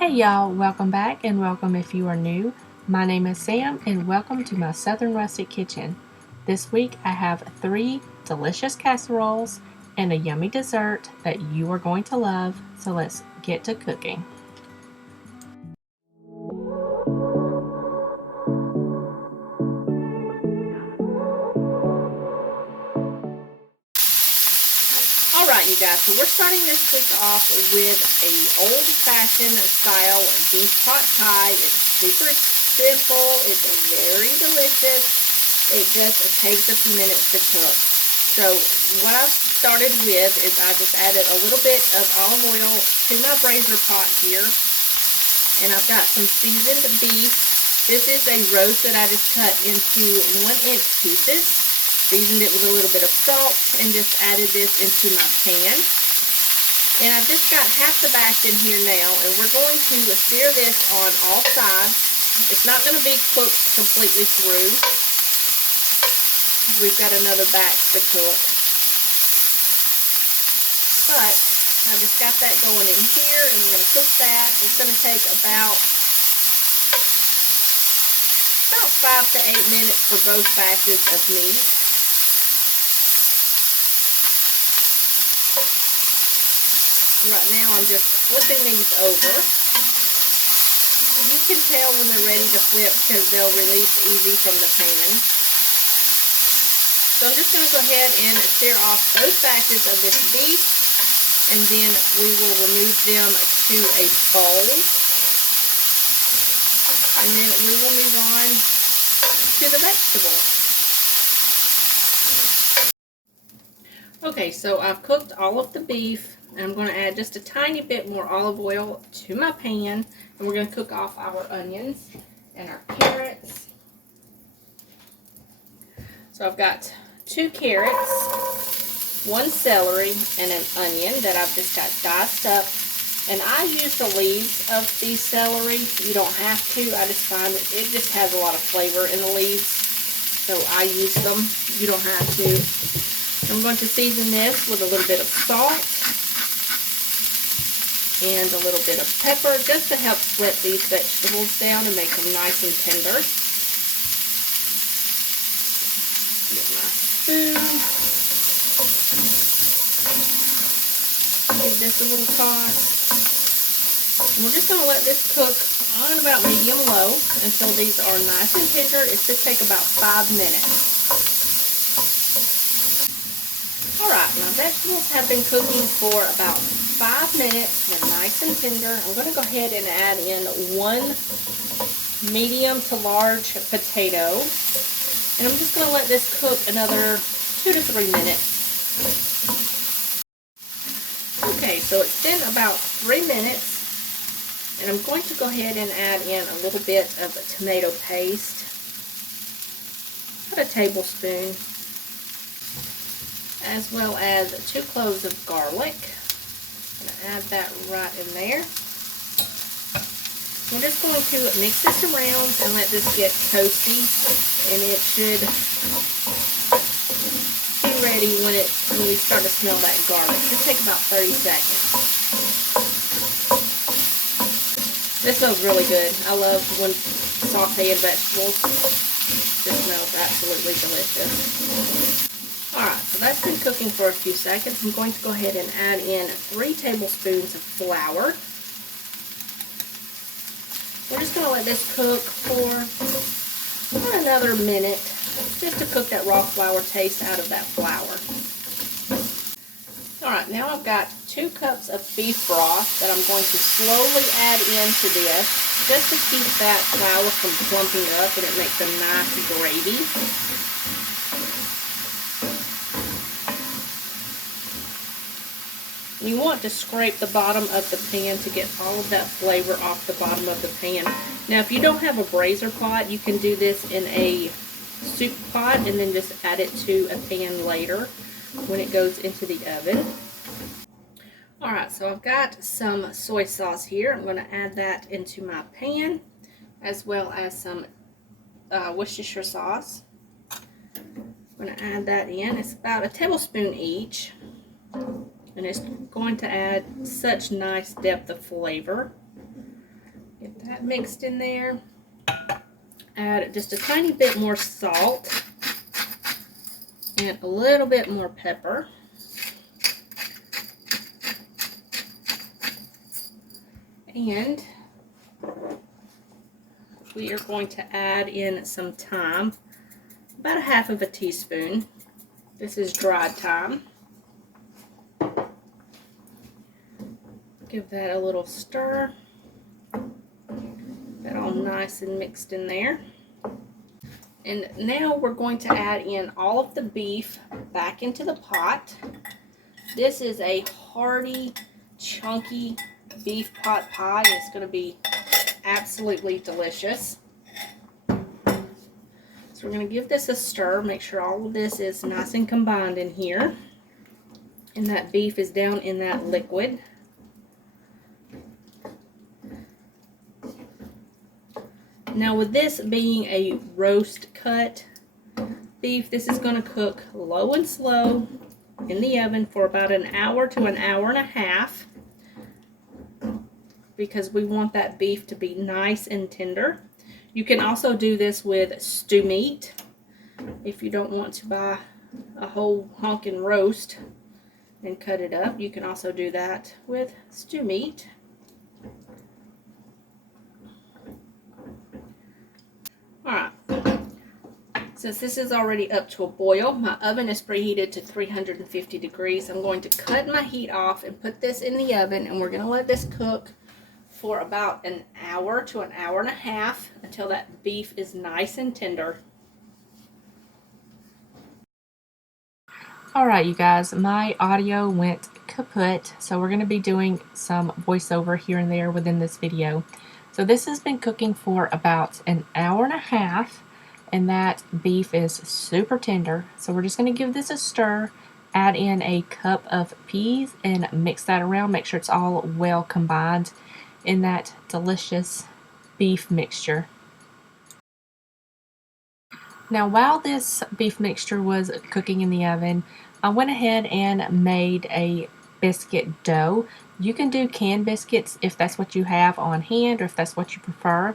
Hey y'all, welcome back and welcome if you are new. My name is Sam and welcome to my Southern Rustic kitchen. This week I have 3 delicious casseroles and a yummy dessert that you are going to love, so let's get to cooking. Alright you guys, so we're starting this week off with a old-fashioned style beef pot pie. It's super simple, it's very delicious. It just takes a few minutes to cook. So what I've started with is I just added a little bit of olive oil to my brazier pot here. And I've got some seasoned beef. This is a roast that I just cut into 1-inch pieces. Seasoned it with a little bit of salt and just added this into my pan. And I've just got half the batch in here now, and we're going to sear this on all sides. It's not going to be cooked completely through. We've got another batch to cook. But I just got that going in here, and we're going to cook that. It's going to take about 5 to 8 minutes for both batches of meat. Right now I'm just flipping these over. You can tell when they're ready to flip because they'll release easy from the pan. So I'm just going to go ahead and sear off both batches of this beef, and then we will remove them to a bowl. And then we will move on to the vegetables. Okay, so I've cooked all of the beef. I'm going to add just a tiny bit more olive oil to my pan, and we're going to cook off our onions and our carrots. So I've got 2 carrots, 1 celery, and an onion that I've just got diced up. And I use the leaves of the celery. You don't have to. I just find that it just has a lot of flavor in the leaves, so I use them. You don't have to. I'm going to season this with a little bit of salt and a little bit of pepper just to help sweat these vegetables down and make them nice and tender. Get my spoon. Give this a little toss. And we're just going to let this cook on about medium-low until these are nice and tender. It should take about 5 minutes. Alright, my vegetables have been cooking for about 5 minutes. They're nice and tender. I'm going to go ahead and add in 1 medium to large potato. And I'm just going to let this cook another 2 to 3 minutes. Okay, so it's been about 3 minutes. And I'm going to go ahead and add in a little bit of tomato paste. About a tablespoon. As well as 2 cloves of garlic. I'm going to add that right in there. We're just going to mix this around and let this get toasty, and it should be ready when we start to smell that garlic. It should take about 30 seconds. This smells really good. I love when sauteing vegetables. This smells absolutely delicious. Alright, so that's been cooking for a few seconds. I'm going to go ahead and add in 3 tablespoons of flour. We're just going to let this cook for about another minute, just to cook that raw flour taste out of that flour. Alright, now I've got 2 cups of beef broth that I'm going to slowly add into this, just to keep that flour from clumping up and it makes a nice gravy. You want to scrape the bottom of the pan to get all of that flavor off the bottom of the pan. Now, if you don't have a brazier pot, you can do this in a soup pot and then just add it to a pan later when it goes into the oven. Alright, so I've got some soy sauce here. I'm going to add that into my pan, as well as some Worcestershire sauce. I'm going to add that in. It's about a tablespoon each. And it's going to add such nice depth of flavor. Get that mixed in there. Add just a tiny bit more salt and a little bit more pepper. And we are going to add in some thyme, about a half of a teaspoon. This is dried thyme. Give that a little stir. That all nice and mixed in there. And now we're going to add in all of the beef back into the pot. This is a hearty, chunky beef pot pie. It's going to be absolutely delicious. So we're going to give this a stir. Make sure all of this is nice and combined in here. And that beef is down in that liquid. Now with this being a roast cut beef, this is going to cook low and slow in the oven for about an hour to an hour and a half, because we want that beef to be nice and tender. You can also do this with stew meat if you don't want to buy a whole honkin' roast and cut it up. You can also do that with stew meat. Alright, since this is already up to a boil, my oven is preheated to 350 degrees. I'm going to cut my heat off and put this in the oven, and we're going to let this cook for about an hour to an hour and a half until that beef is nice and tender. Alright, you guys, my audio went kaput, so we're going to be doing some voiceover here and there within this video. So this has been cooking for about an hour and a half, and that beef is super tender. So we're just going to give this a stir, add in a cup of peas, and mix that around. Make sure it's all well combined in that delicious beef mixture. Now while this beef mixture was cooking in the oven, I went ahead and made a biscuit dough. You can do canned biscuits if that's what you have on hand or if that's what you prefer.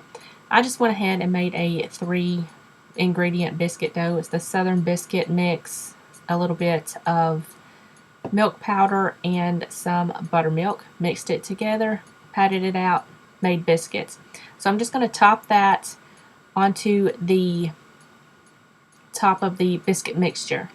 I just went ahead and made a 3-ingredient biscuit dough. It's the Southern Biscuit mix, a little bit of milk powder and some buttermilk. Mixed it together, patted it out, made biscuits. So I'm just going to top that onto the top of the biscuit mixture.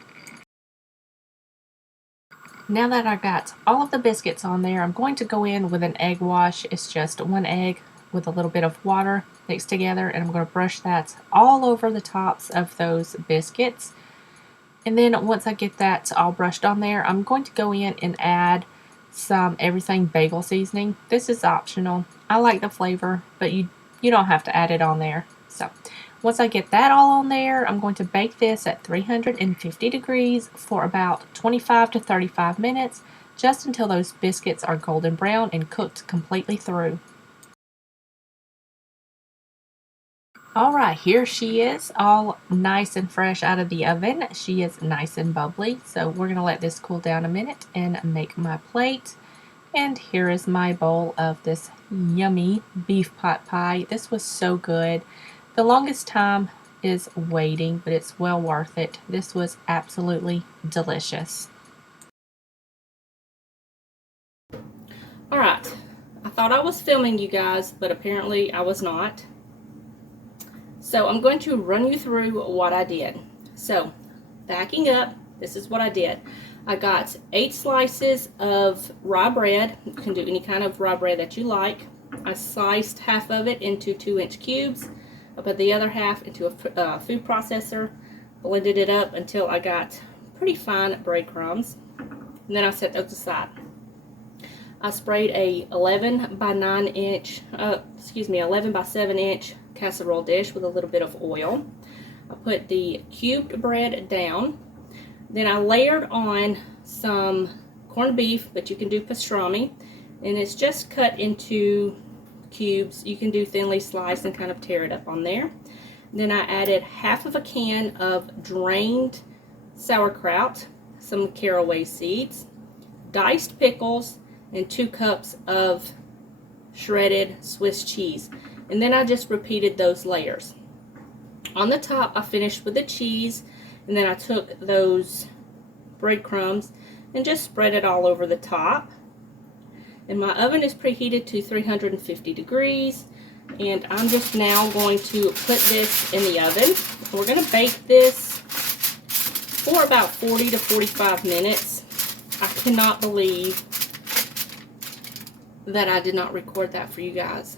Now that I got all of the biscuits on there, I'm going to go in with an egg wash. It's just 1 egg with a little bit of water mixed together, and I'm going to brush that all over the tops of those biscuits. And then once I get that all brushed on there, I'm going to go in and add some everything bagel seasoning. This is optional. I like the flavor, but you don't have to add it on there. So once I get that all on there, I'm going to bake this at 350 degrees for about 25 to 35 minutes, just until those biscuits are golden brown and cooked completely through. Alright, here she is, all nice and fresh out of the oven. She is nice and bubbly, so we're going to let this cool down a minute and make my plate. And here is my bowl of this yummy beef pot pie. This was so good. The longest time is waiting, but it's well worth it. This was absolutely delicious. Alright, I thought I was filming you guys, but apparently I was not. So I'm going to run you through what I did. So, backing up, this is what I did. I got 8 slices of rye bread. You can do any kind of rye bread that you like. I sliced half of it into 2-inch cubes. I put the other half into a food processor, blended it up until I got pretty fine breadcrumbs. And then I set those aside. I sprayed a 11 by 7 inch casserole dish with a little bit of oil. I put the cubed bread down. Then I layered on some corned beef, but you can do pastrami, and it's just cut into cubes. You can do thinly sliced and kind of tear it up on there. Then I added half of a can of drained sauerkraut, some caraway seeds, diced pickles, and 2 cups of shredded Swiss cheese. And then I just repeated those layers. On the top, I finished with the cheese, and then I took those breadcrumbs and just spread it all over the top. And my oven is preheated to 350 degrees, and I'm just now going to put this in the oven. We're going to bake this for about 40 to 45 minutes. I cannot believe that I did not record that for you guys.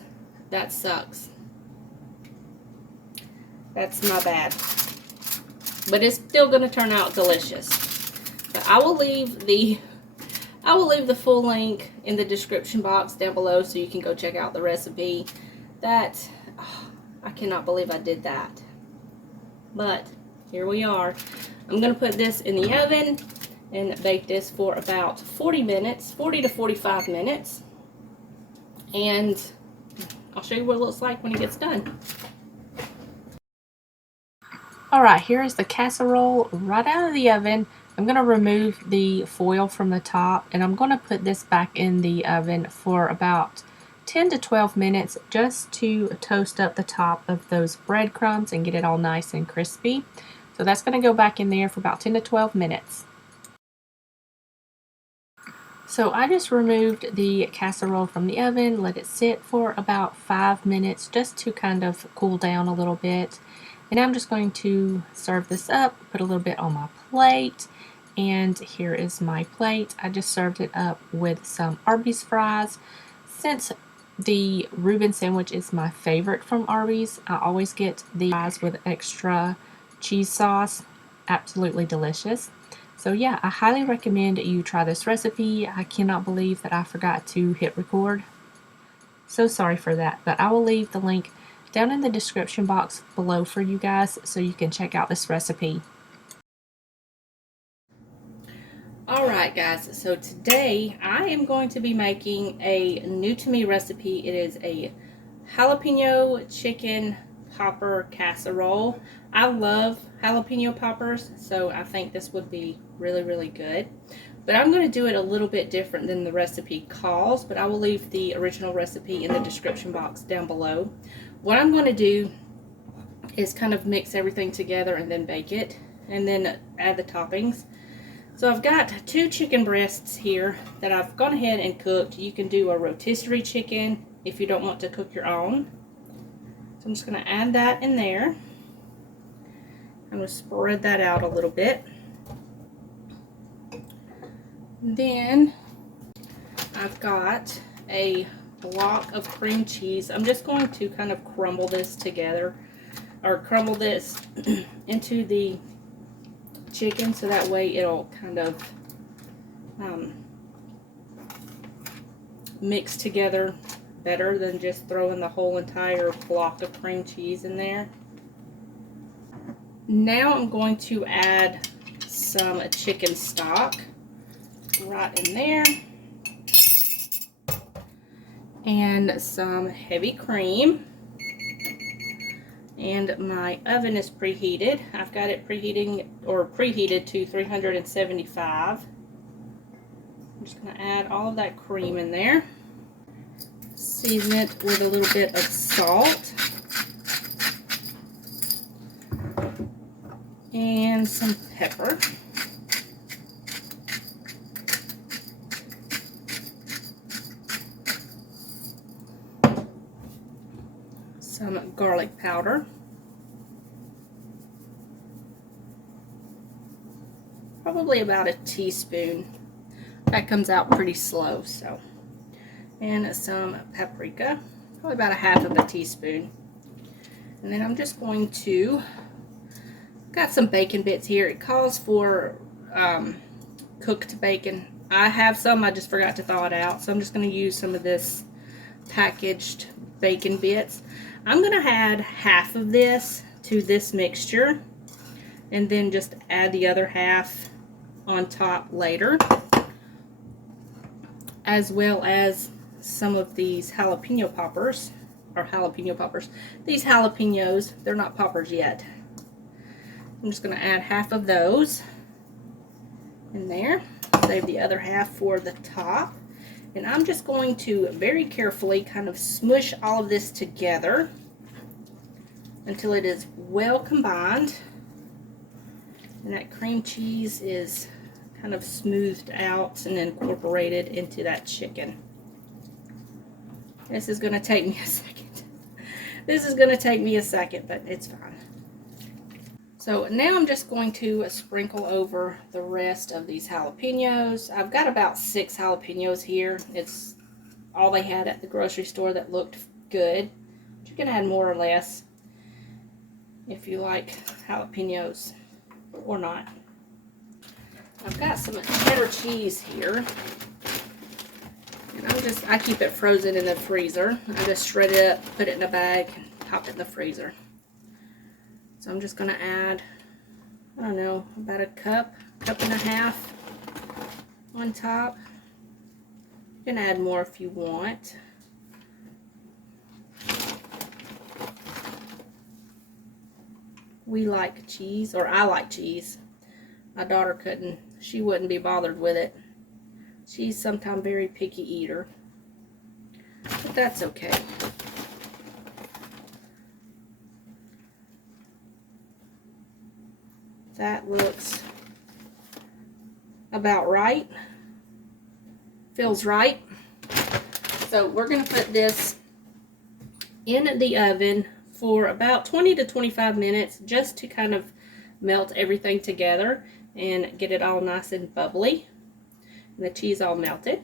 That sucks. That's my bad. But it's still going to turn out delicious. But I will leave the full link in the description box down below so you can go check out the recipe. I cannot believe I did that. But here we are. I'm going to put this in the oven and bake this for about 40 to 45 minutes. And I'll show you what it looks like when it gets done. Alright, here is the casserole right out of the oven. I'm going to remove the foil from the top, and I'm going to put this back in the oven for about 10 to 12 minutes just to toast up the top of those breadcrumbs and get it all nice and crispy. So that's going to go back in there for about 10 to 12 minutes. So I just removed the casserole from the oven, let it sit for about 5 minutes just to kind of cool down a little bit. And I'm just going to serve this up, put a little bit on my plate. And here is my plate. I just served it up with some Arby's fries. Since the Reuben sandwich is my favorite from Arby's, I always get the fries with extra cheese sauce. Absolutely delicious. So yeah, I highly recommend you try this recipe. I cannot believe that I forgot to hit record. So sorry for that, but I will leave the link down in the description box below for you guys so you can check out this recipe. Alright guys, so today I am going to be making a new to me recipe. It is a jalapeno chicken popper casserole. I love jalapeno poppers, so I think this would be really good. But I'm going to do it a little bit different than the recipe calls, but I will leave the original recipe in the description box down below. What I'm going to do is kind of mix everything together and then bake it, and then add the toppings. So I've got 2 chicken breasts here that I've gone ahead and cooked. You can do a rotisserie chicken if you don't want to cook your own. So I'm just going to add that in there. I'm going to spread that out a little bit. Then I've got a block of cream cheese. I'm just going to kind of crumble this together, or crumble this into the chicken so that way it'll kind of mix together better than just throwing the whole entire block of cream cheese in there. Now I'm going to add some chicken stock right in there, and some heavy cream. And my oven is preheated. I've got it preheated to 375. I'm just going to add all of that cream in there. Season it with a little bit of salt and some pepper. Some garlic powder. Probably about a teaspoon. That comes out pretty slow, so. And some paprika. Probably about a half of a teaspoon. And then I'm just going to, got some bacon bits here. It calls for cooked bacon. I have some, I just forgot to thaw it out. So I'm just going to use some of this packaged bacon bits. I'm going to add half of this to this mixture and then just add the other half on top later, as well as some of these jalapeno poppers, these jalapenos. They're not poppers yet. I'm just going to add half of those in there, save the other half for the top. And I'm just going to very carefully kind of smush all of this together until it is well combined. And that cream cheese is kind of smoothed out and incorporated into that chicken. This is going to take me a second. This is going to take me a second, but it's fine. So now I'm just going to sprinkle over the rest of these jalapenos. I've got about 6 jalapenos here. It's all they had at the grocery store that looked good. You can add more or less if you like jalapenos or not. I've got some cheddar cheese here. And I keep it frozen in the freezer. I just shred it up, put it in a bag, and pop it in the freezer. So I'm just going to add, I don't know, about a cup and a half on top. You can add more if you want. We like cheese, or I like cheese. My daughter couldn't, she wouldn't be bothered with it. She's sometimes very picky eater, but that's okay. That looks about right. Feels right. So we're going to put this in the oven for about 20 to 25 minutes just to kind of melt everything together and get it all nice and bubbly. And the cheese all melted.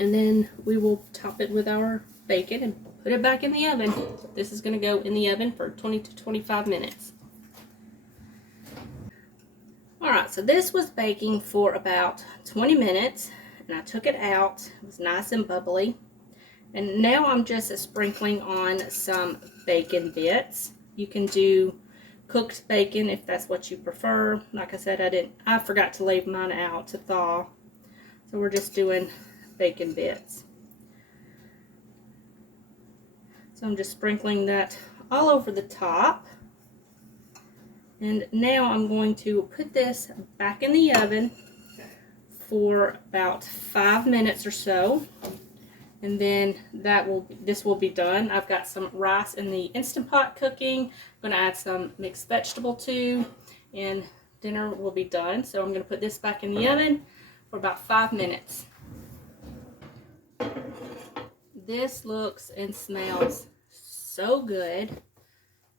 And then we will top it with our bacon and put it back in the oven. This is going to go in the oven for 20 to 25 minutes. Alright, so this was baking for about 20 minutes, and I took it out. It was nice and bubbly. And now I'm just sprinkling on some bacon bits. You can do cooked bacon if that's what you prefer. Like I said, I forgot to leave mine out to thaw. So we're just doing bacon bits. So I'm just sprinkling that all over the top. And now I'm going to put this back in the oven for about 5 minutes or so. And then this will be done. I've got some rice in the Instant Pot cooking. I'm going to add some mixed vegetable too, and dinner will be done. So I'm going to put this back in the oven for about 5 minutes. This looks and smells so good.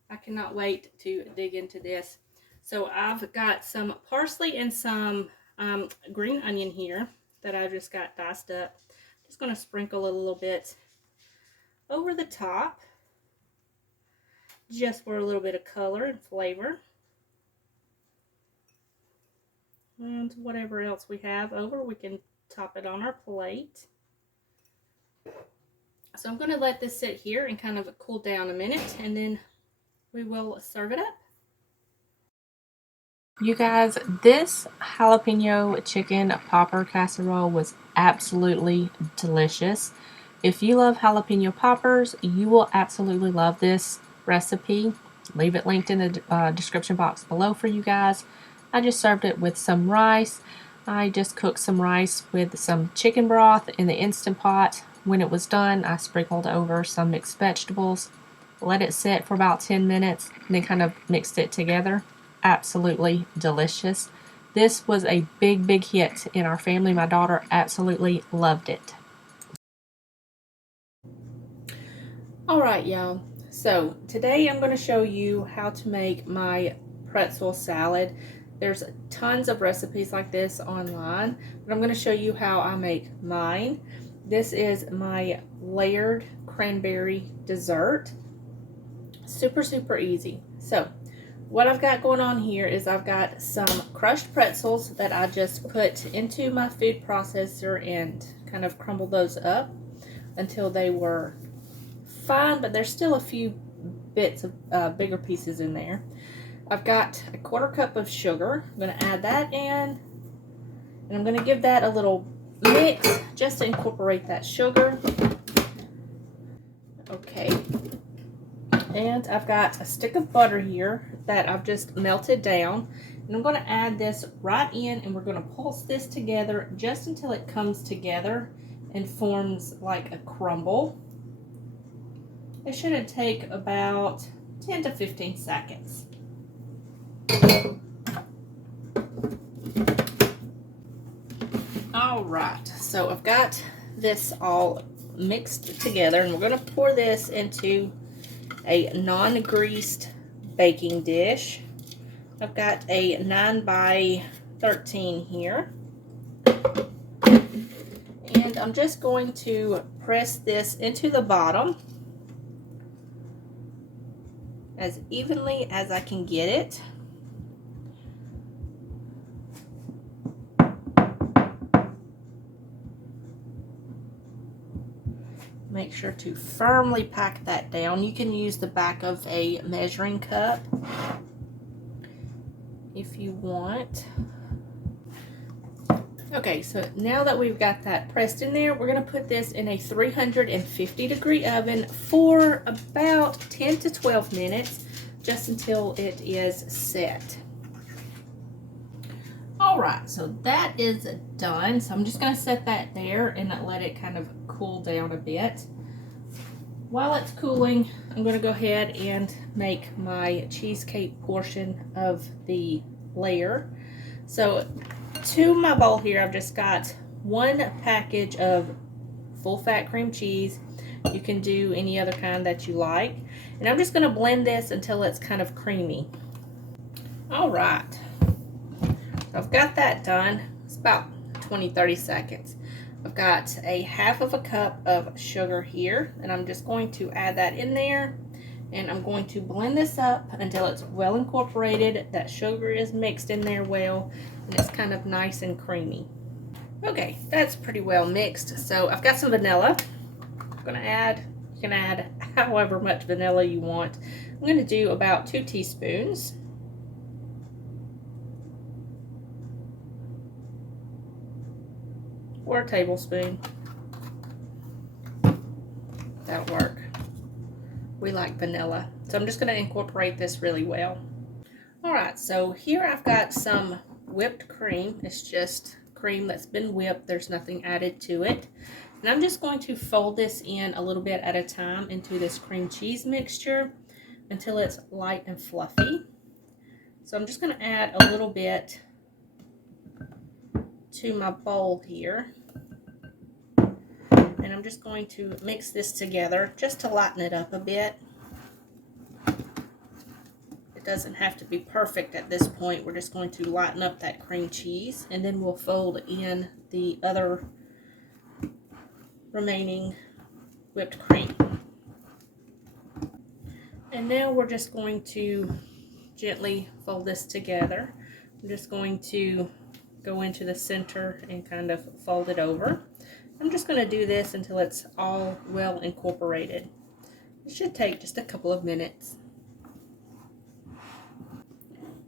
I cannot wait to dig into this. So I've got some parsley and some green onion here that I just got diced up. Just going to sprinkle a little bit over the top, just for a little bit of color and flavor. And whatever else we have over, we can top it on our plate. So I'm going to let this sit here and kind of cool down a minute, and then we will serve it up. You guys, this jalapeno chicken popper casserole was absolutely delicious. If you love jalapeno poppers, you will absolutely love this recipe. Leave it linked in the description box below for you guys. I just served it with some rice. I just cooked some rice with some chicken broth in the Instant Pot. When it was done, I sprinkled over some mixed vegetables, let it sit for about 10 minutes, and then kind of mixed it together. Absolutely delicious. This was a big hit in our family. My daughter absolutely loved it. Alright y'all, so today I'm going to show you how to make my pretzel salad. There's tons of recipes like this online, but I'm going to show you how I make mine. This is my layered cranberry dessert. Super easy. So what I've got going on here is I've got some crushed pretzels that I just put into my food processor and kind of crumbled those up until they were fine, but there's still a few bits of bigger pieces in there. I've got a 1/4 cup of sugar. I'm going to add that in, and I'm going to give that a little mix just to incorporate that sugar. Okay. And I've got a stick of butter here that I've just melted down. And I'm going to add this right in, and we're going to pulse this together just until it comes together and forms like a crumble. It should take about 10 to 15 seconds. All right, so I've got this all mixed together, and we're going to pour this into a non-greased baking dish. I've got a 9 by 13 here, and I'm just going to press this into the bottom as evenly as I can get it. Make sure to firmly pack that down. You can use the back of a measuring cup if you want. Okay, so now that we've got that pressed in there, we're going to put this in a 350-degree oven for about 10 to 12 minutes, just until it is set. All right, so that is done. So I'm just going to set that there and let it kind of cool down a bit. While it's cooling, I'm going to go ahead and make my cheesecake portion of the layer. So to my bowl here, I've just got 1 package of full-fat cream cheese. You can do any other kind that you like. And I'm just going to blend this until it's kind of creamy. All right. So I've got that done. It's about 20-30 seconds. I've got a 1/2 cup of sugar here, and I'm just going to add that in there, and I'm going to blend this up until it's well incorporated, that sugar is mixed in there well, and it's kind of nice and creamy. Okay, that's pretty well mixed. So I've got some vanilla. I'm going to add, you can add however much vanilla you want. I'm going to do about 2 teaspoons. Or a tablespoon. That'll work. We like vanilla. So I'm just going to incorporate this really well. Alright, so here I've got some whipped cream. It's just cream that's been whipped. There's nothing added to it. And I'm just going to fold this in a little bit at a time into this cream cheese mixture until it's light and fluffy. So I'm just going to add a little bit to my bowl here, and I'm just going to mix this together just to lighten it up a bit. It doesn't have to be perfect at this point. We're just going to lighten up that cream cheese, and then we'll fold in the other remaining whipped cream. And now we're just going to gently fold this together. I'm just going to go into the center and kind of fold it over. I'm just going to do this until it's all well incorporated. It should take just a couple of minutes.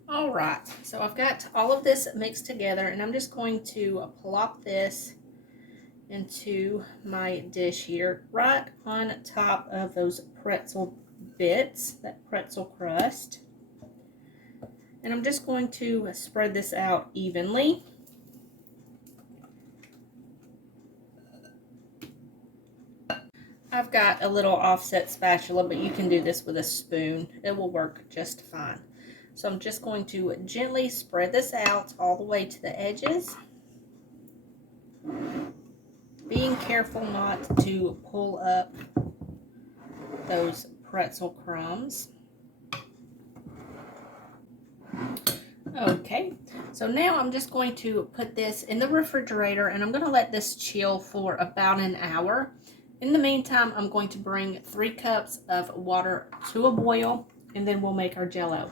All right, so I've got all of this mixed together, and I'm just going to plop this into my dish here, right on top of those pretzel bits, that pretzel crust. And I'm just going to spread this out evenly. I've got a little offset spatula, but you can do this with a spoon. It will work just fine. So I'm just going to gently spread this out all the way to the edges, being careful not to pull up those pretzel crumbs. Okay, so now I'm just going to put this in the refrigerator, and I'm going to let this chill for about an hour. In the meantime, I'm going to bring 3 cups of water to a boil, and then we'll make our Jell-O.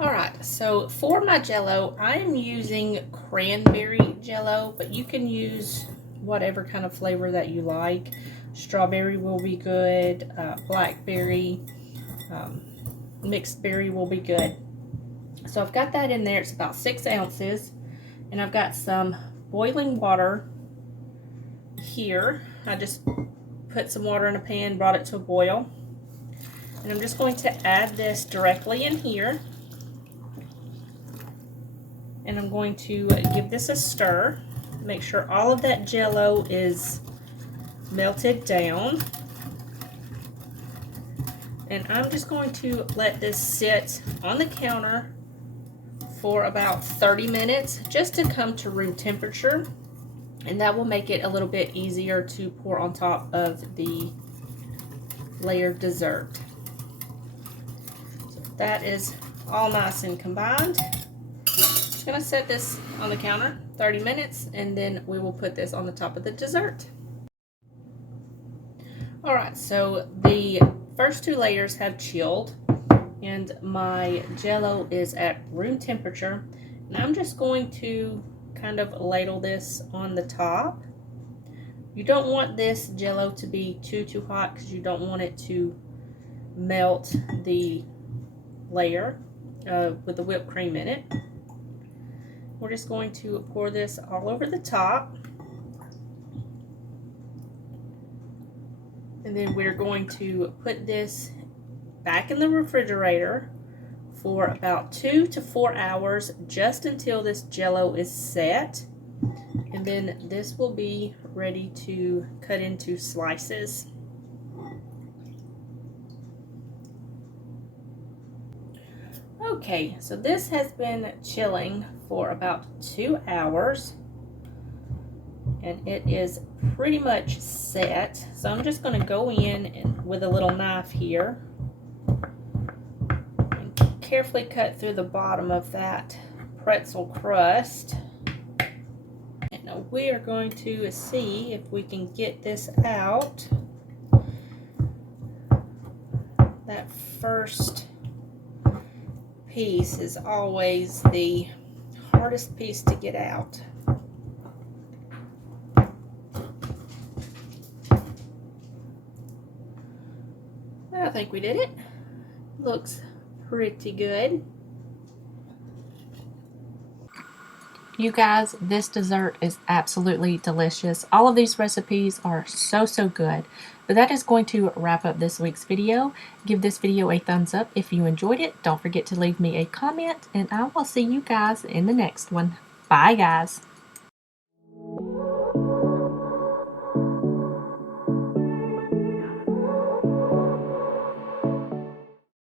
Alright, so for my Jell-O, I'm using cranberry Jell-O, but you can use whatever kind of flavor that you like. Strawberry will be good, blackberry, mixed berry will be good. So I've got that in there. It's about 6 ounces, and I've got some boiling water here. I just put some water in a pan, brought it to a boil, and I'm just going to add this directly in here, and I'm going to give this a stir. make sure all of that Jell-O is melted down. And I'm just going to let this sit on the counter for about 30 minutes just to come to room temperature, and that will make it a little bit easier to pour on top of the layered dessert. So that is all nice and combined. Just gonna set this on the counter 30 minutes, and then we will put this on the top of the dessert. All right, so the first two layers have chilled and my Jell-O is at room temperature, and I'm just going to kind of ladle this on the top. You don't want this Jell-O to be too hot because you don't want it to melt the layer with the whipped cream in it. We're just going to pour this all over the top, and then we're going to put this back in the refrigerator for about 2 to 4 hours, just until this Jell-O is set, and then this will be ready to cut into slices. Okay, so this has been chilling for about 2 hours, and it is pretty much set. So I'm just going to go in with a little knife here and carefully cut through the bottom of that pretzel crust. And now we are going to see if we can get this out. That first piece is always the hardest piece to get out. I think we did it. Looks pretty good. You guys, this dessert is absolutely delicious. All of these recipes are so good. But that is going to wrap up this week's video. Give this video a thumbs up if you enjoyed it. Don't forget to leave me a comment, and I will see you guys in the next one. Bye, guys.